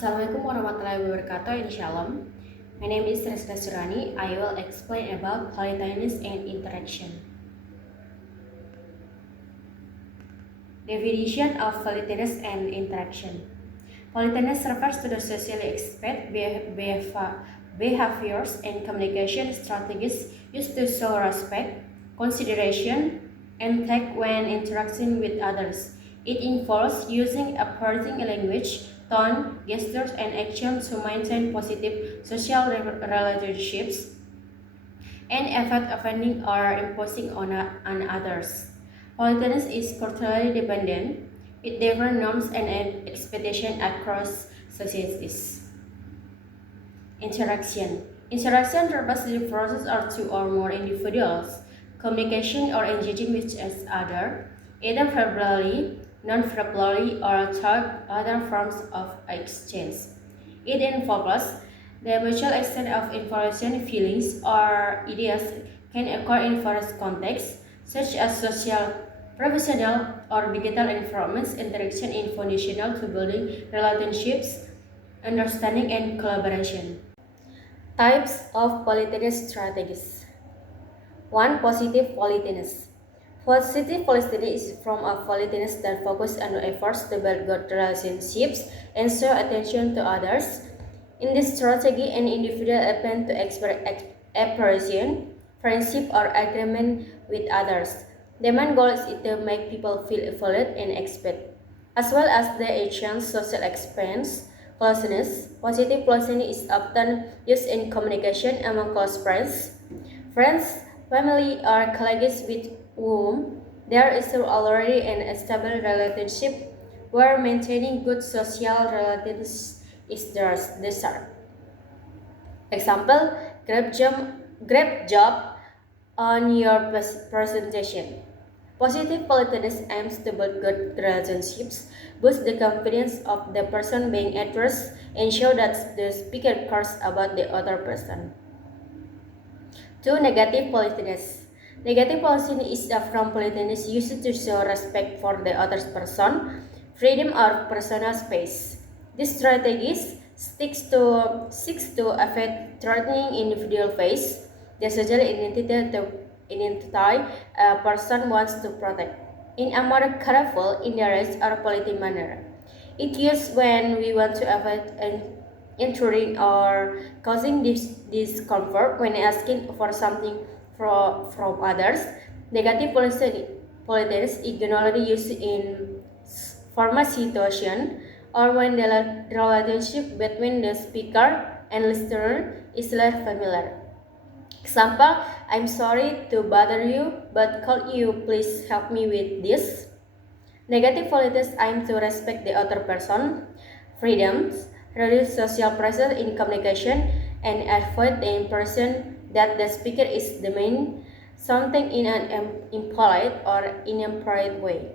Assalamualaikum warahmatullahi wabarakatuh. Shalom. My name is Rizka Surani. I will explain about politeness and interaction. Definition of politeness and interaction. Politeness refers to the socially expected behaviors and communication strategies used to show respect, consideration, and tact when interacting with others. It involves using appropriate language, tone, gestures, and actions to maintain positive social relationships and avoid offending or imposing on others. Politeness is culturally dependent, with different norms and expectations across societies. Interaction. Interaction refers to the process of two or more individuals communication or engaging with each other, either verbally, non-verbally, or through other forms of exchange. It involves the mutual exchange of information, feelings, or ideas can occur in various contexts, such as social, professional, or digital environments. Interaction is foundational to building relationships, understanding, and collaboration. Types of politeness strategies. 1. Positive politeness. Positive politeness is from a politeness that focuses on efforts to build good relationships and show attention to others. In this strategy, an individual attempts to express appreciation, friendship, or agreement with others. The main goal is to make people feel valued and expected, as well as the action's social experience. Closeness. Positive closeness is often used in communication among close friends, family, or colleagues with whom there is already an established relationship where maintaining good social relations is desired. Example, great job on your presentation. Positive politeness aims to build good relationships, boost the confidence of the person being addressed, and show that the speaker cares about the other person. 2. Negative politeness. Negative politeness is from politeness used to show respect for the other person, freedom or personal space. This strategy seeks to affect threatening individual face, the social identity a person wants to protect, in a more careful, indirect, or polite manner. It used when we want to avoid intruding or causing discomfort when asking for something from others. Negative politeness is generally used in formal situation or when the relationship between the speaker and listener is less familiar. Example, I'm sorry to bother you, but could you please help me with this? Negative politeness aims to respect the other person, freedoms, reduce social pressure in communication, and avoid the impression that the speaker is demanding something in an impolite or inappropriate way.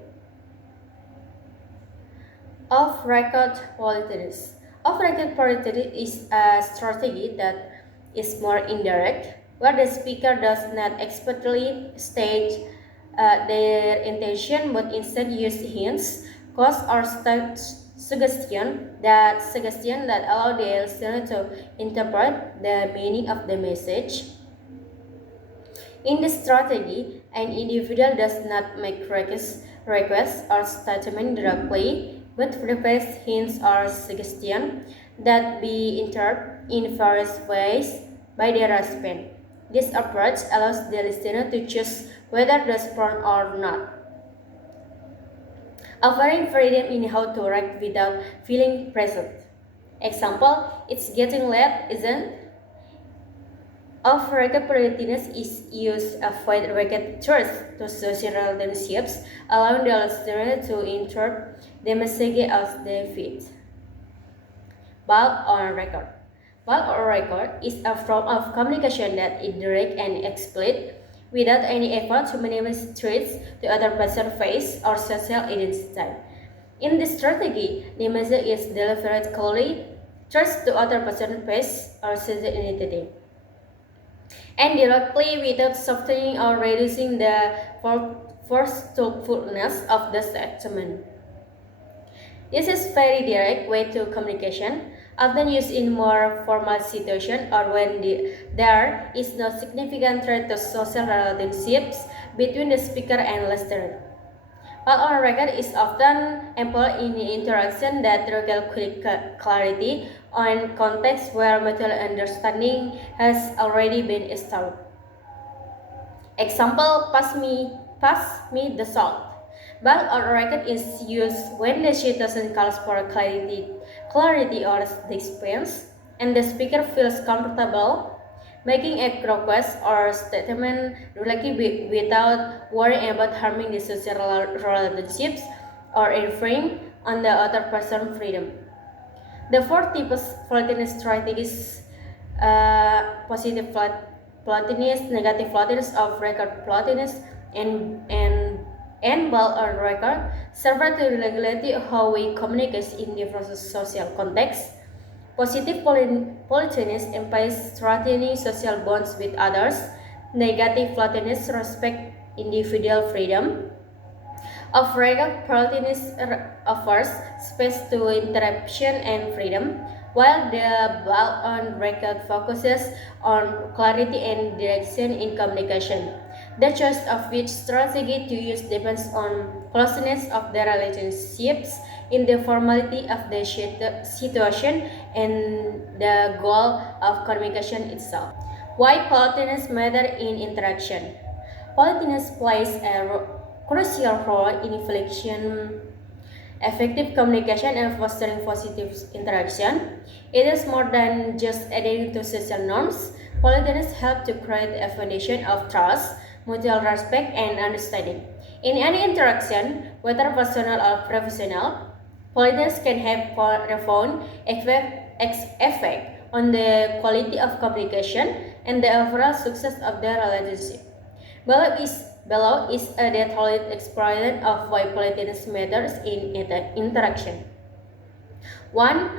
Off-record politeness. Off-record politeness is a strategy that is more indirect, where the speaker does not explicitly state their intention but instead use hints, clues, or suggestions that allow the listener to interpret the meaning of the message. In this strategy, an individual does not make requests or statements directly, but provides hints or suggestions that be interpreted in various ways by the recipient. This approach allows the listener to choose whether to respond or not, offering freedom in how to react without feeling pressured. Example, it's getting late, isn't? Off-record politeness is used to avoid record threats to social relationships, allowing the listener to interpret the message as they fit. Bulk on record. Bulk on record is a form of communication that is direct and explicit, without any effort to minimize threats to other person's face or social identity. In this strategy, the message is delivered clearly, threats to other person's face or social identity, and directly without softening or reducing the forcefulness of the statement. This is very direct way to communication, often used in more formal situations or when there is no significant threat to social relationships between the speaker and listener. While on record is often employed in interaction that require quick clarity on context where mutual understanding has already been established. Example, pass me the salt. While on record is used when the situation calls for clarity or dispense, and the speaker feels comfortable making a request or statement directly without worrying about harming the social relationships or infringing on the other person's freedom. The fourth type of politeness strategies, positive politeness, negative politeness, off record politeness, and while on record, serve to regulate how we communicate in different social contexts. Positive politeness implies strengthening social bonds with others. Negative politeness respect individual freedom. Off-record politeness offers space to interruption and freedom, while the on-record focuses on clarity and direction in communication. The choice of which strategy to use depends on closeness of the relationships, in the formality of the situation, and the goal of communication itself. Why politeness matter in interaction? Politeness plays a crucial role in inflection effective communication and fostering positive interaction. It is more than just adhering to social norms. Politeness helps to create a foundation of trust, mutual respect, and understanding. In any interaction, whether personal or professional, politeness can have profound effect on the quality of communication and the overall success of the relationship. Below is a detailed explanation of why politeness matters in interaction. 1.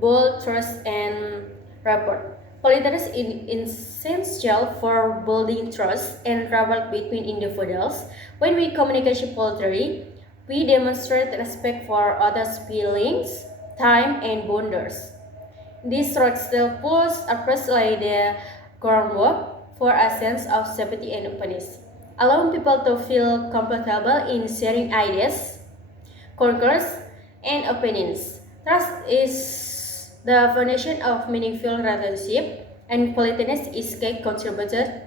Build trust and rapport. Politeness is essential for building trust and rapport between individuals. When we communicate politely, we demonstrate respect for others' feelings, time, and boundaries. This still puts appreciably the groundwork for a sense of safety and openness, allowing people to feel comfortable in sharing ideas, concerns, and opinions. Trust is the foundation of meaningful relationship, and politeness is a contributor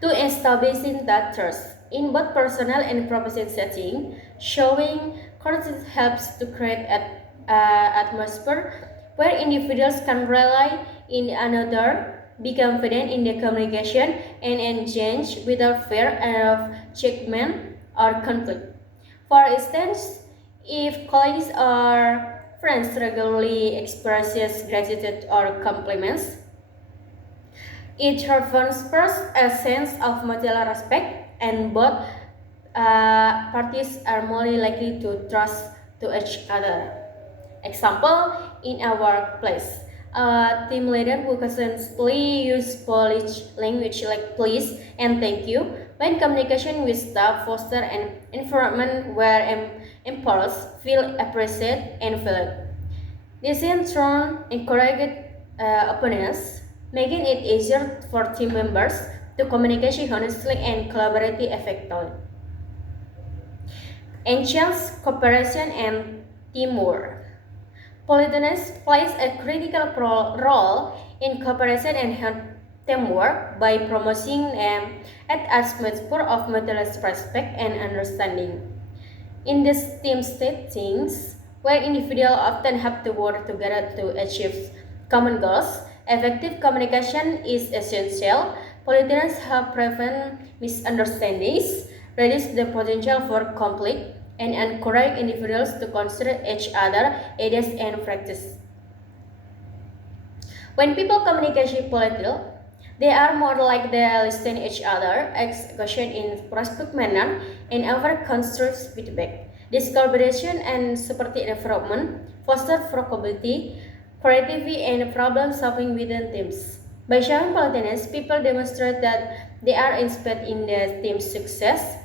to establishing that trust in both personal and professional setting. Showing courtesy helps to create an atmosphere where individuals can rely in another, be confident in their communication, and engage without fear of judgment or conflict. For instance, if colleagues or friends regularly expresses gratitude or compliments, it transfers a sense of mutual respect, and both parties are more likely to trust to each other. Example, in a workplace, a team leader who constantly use Polish language like please and thank you when communication with staff foster an environment where employees feel appreciated and valued. This in turn encourages openness, making it easier for team members to communicate honestly and collaborate effectively. Enhance cooperation and teamwork. Politeness plays a critical role in cooperation and teamwork by promoting an atmosphere of mutual respect and understanding. In these team settings, where individuals often have to work together to achieve common goals, effective communication is essential. Politeness helps prevent misunderstandings, reduce the potential for conflict, and encourage individuals to consider each other ideas and practice. When people communicate politely, they are more likely to listen to each other, ask questions in prospective manner, and offer constructive feedback. This collaboration and supportive environment foster flexibility, creativity, and problem-solving within teams. By showing politeness, people demonstrate that they are invested in the team's success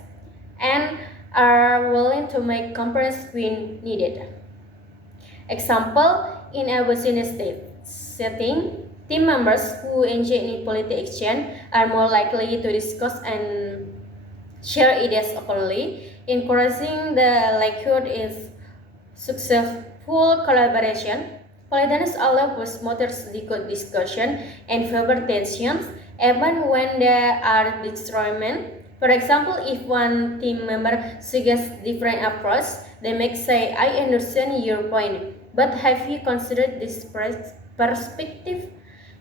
and are willing to make compromises when needed. Example, in a business setting, team members who engage in political exchange are more likely to discuss and share ideas openly, encouraging the likelihood is successful collaboration. Politeness allows for smoother discussion and favor tensions even when there are disagreements. For example, if one team member suggests different approach, they may say, "I understand your point, but have you considered this perspective?"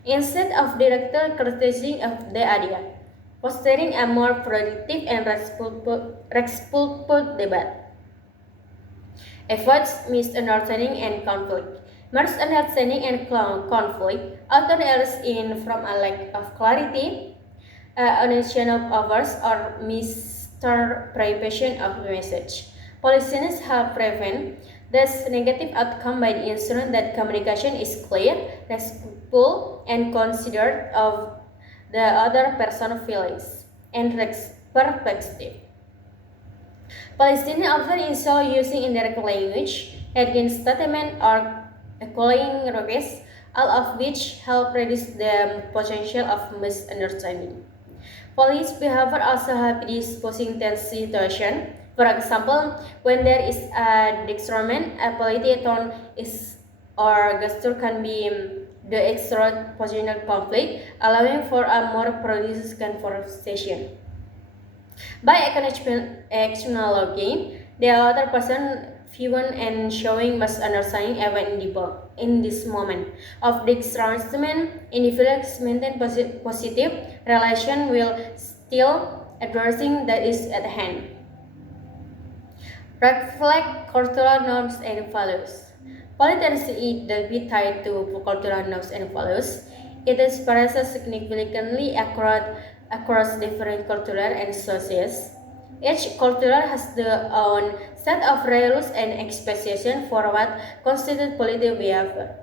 Instead of directly criticizing of the idea, fostering a more productive and respectful debate. Avoids misunderstanding and conflict. Misunderstanding and conflict often arise from a lack of clarity, omission of others, or misinterpretation of the message. Policymakers help prevent this negative outcome by ensuring that communication is clear, respectful, and considerate of the other person's feelings and perspective. Palestinians often install using indirect language, against statement or calling requests, all of which help reduce the potential of misunderstanding. Police behavior also help disposing tense situation. For example, when there is a disagreement, a polite tone is or gesture can be the extra potential conflict, allowing for a more productive conversation. By acknowledging the other person viewing and showing misunderstanding even in this moment of disarrangement, individuals maintain positive relation will still addressing that is at hand. Reflect cultural norms and values. Politeness is deeply tied to cultural norms and values. It is expresses significantly across different cultures and societies. Each culture has their own set of rules and expectations for what constitutes polite behavior.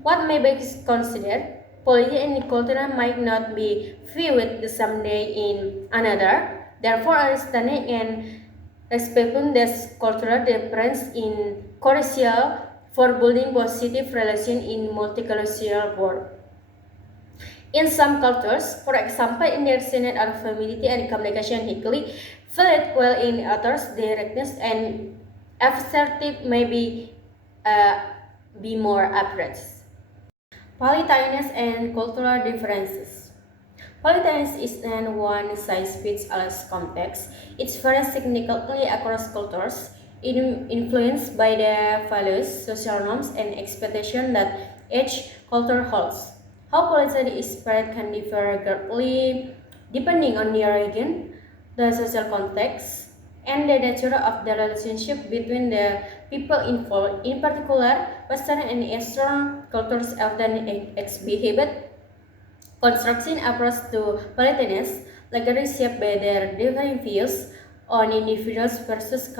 What may be considered polite in culture might not be viewed the same day in another. Therefore, understanding and respecting this cultural difference in crucial for building positive relations in multicultural world. In some cultures, for example, understanding of familiarity and communication equally fluid, while in others, directness and assertive may be more abrupt. Politeness and cultural differences. Politeness is an one-size-fits-all context. It varies significantly across cultures, influenced by the values, social norms, and expectations that each culture holds. How politeness is spread can differ greatly depending on the region, the social context, and the nature of the relationship between the people involved. In particular, Western and Eastern cultures often exhibit construction approach to politeness, largely shaped by their differing views on individuals versus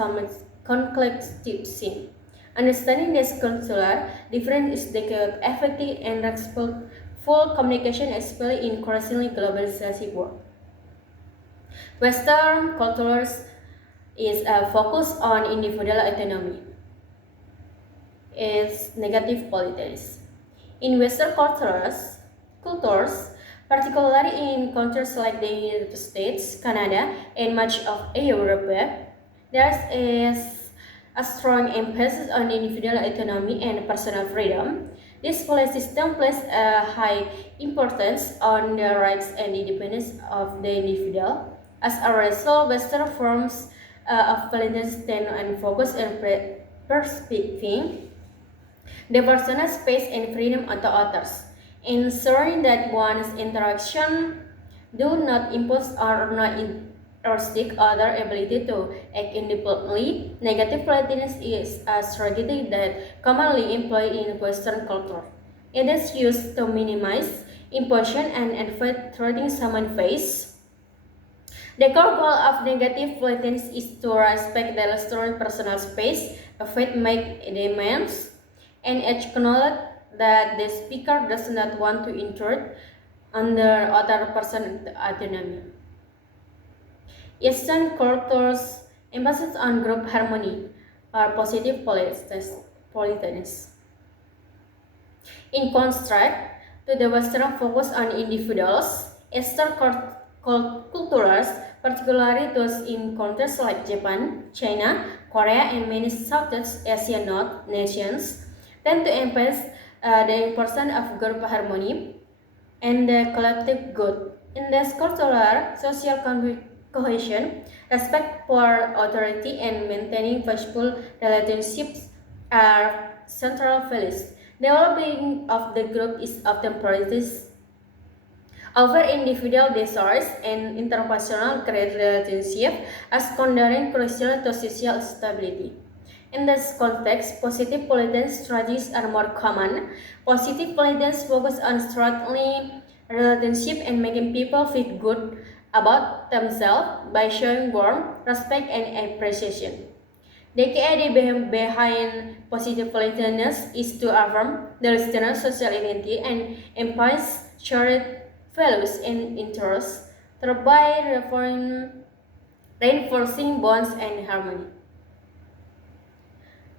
collective sin. Understanding this cultural difference is the key to effective and respectful communication, especially in increasingly globalized world. Western cultures is a focus on individual autonomy. Is negative politeness. In Western cultures, particularly in countries like the United States, Canada, and much of Europe, there is a strong emphasis on individual autonomy and personal freedom. This policy system places a high importance on the rights and independence of the individual. As a result, Western forms of politeness tend and focus on perspective the personal space and freedom of the others, ensuring that one's interaction do not impose or not restrict other ability to act independently. Negative politeness is a strategy that commonly employed in Western culture. It is used to minimize imposition and avoid threatening someone's face. The core goal of negative politeness is to respect the restaurant personal space, avoid make demands, and acknowledge that the speaker does not want to intrude on the other person's autonomy. Eastern cultures emphasis on group harmony or positive politeness. In contrast to the Western focus on individuals, Eastern cultures, particularly those in countries like Japan, China, Korea, and many Southeast Asian nations, tend to emphasize the importance of group harmony and the collective good. In this cultural, social cohesion, respect for authority, and maintaining peaceful relationships are central values. The well-being of the group is often prioritized over individual desires and interpersonal great relationship as considering crucial to social stability. In this context, positive politeness strategies are more common. Positive politeness focus on strengthening relationship and making people feel good about themselves by showing warmth, respect, and appreciation. The key idea behind positive politeness is to affirm the listener's social identity and emphasize shared values and interests, thereby reinforcing bonds and harmony.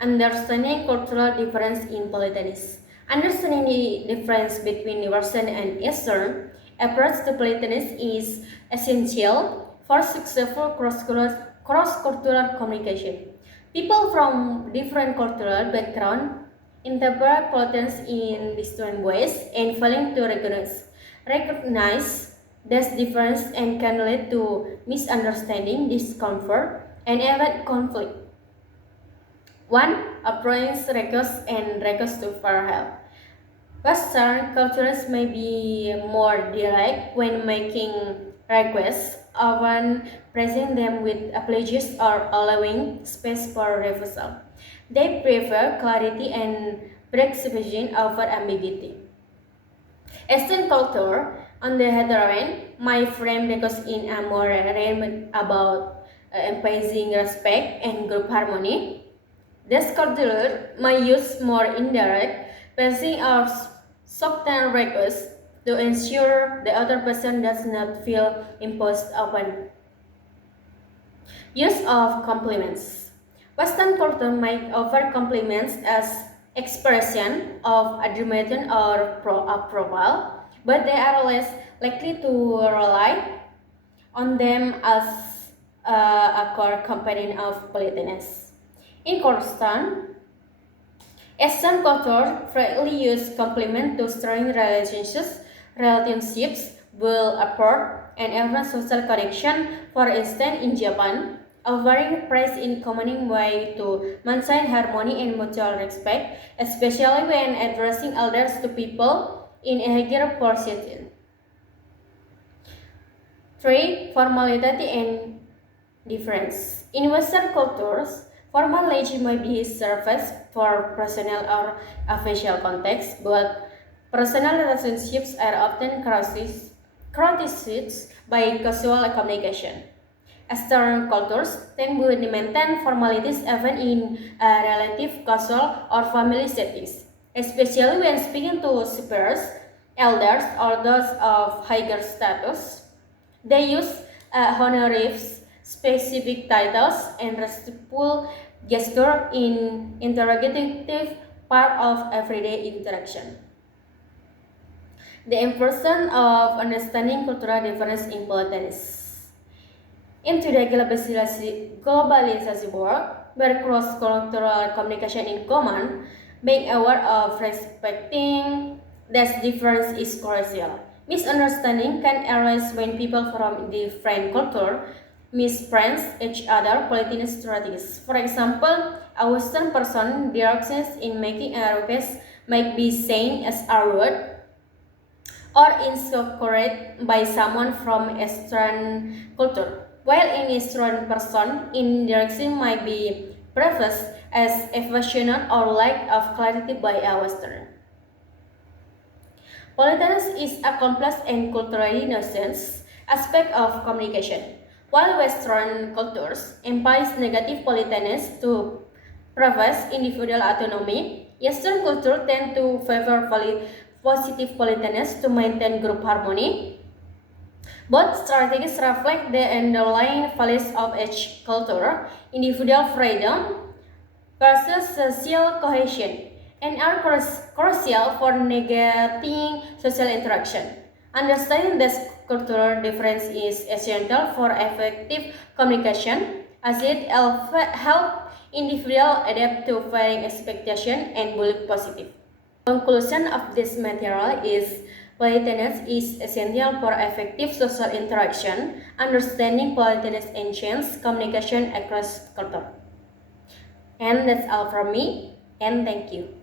Understanding cultural difference in politeness. Understanding the difference between the Western and Eastern approach to politeness is essential for successful cross-cultural communication. People from different cultural backgrounds interpret politeness in distinct ways, and failing to recognize this difference and can lead to misunderstanding, discomfort, and even conflict. One, approach requests and requests to for help. Western cultures may be more direct when making requests, often praising them with apologies or allowing space for refusal. They prefer clarity and precision over ambiguity. Eastern culture, on the other hand, might frame requests in a more realm about emphasizing respect and group harmony. This culture may use more indirect pacing or softer requests to ensure the other person does not feel imposed upon. Use of compliments. Western culture might offer compliments as expression of admiration or approval, but they are less likely to rely on them as a core component of politeness. In contrast, Eastern culture frequently use compliment to strengthen relationships, build rapport, and even social connection. For instance, in Japan, offering praise in common way to maintain harmony and mutual respect, especially when addressing elders to people in a higher position. 3. Formality and difference. In Western cultures, formal language may be surfaced for personal or official context, but personal relationships are often characterized by casual communication. Eastern cultures tend to maintain formalities even in relative casual or family settings, especially when speaking to superiors, elders, or those of higher status. They use honorifics, specific titles, and respectful gesture in interrogative part of everyday interaction. The importance of understanding cultural difference in politeness. In today's globalization world, where cross-cultural communication is common, being aware of respecting that difference is crucial. Misunderstanding can arise when people from different cultures mispronounce each other politeness strategies. For example, a Western person directions in making a request might be seen as a word or incorrect by someone from Eastern culture, while an Eastern person in direction might be prefaced as evasion or lack of clarity by a Western. Politeness is a complex and culturally nuanced aspect of communication. While Western cultures emphasize negative politeness to preface individual autonomy, Eastern culture tend to favor positive politeness to maintain group harmony. Both strategies reflect the underlying values of each culture, individual freedom versus social cohesion, and are crucial for navigating social interaction. Understanding this cultural difference is essential for effective communication as it helps individuals adapt to varying expectations and build positive. Conclusion of this material is politeness is essential for effective social interaction. Understanding politeness enhances communication across culture. And that's all from me, and thank you.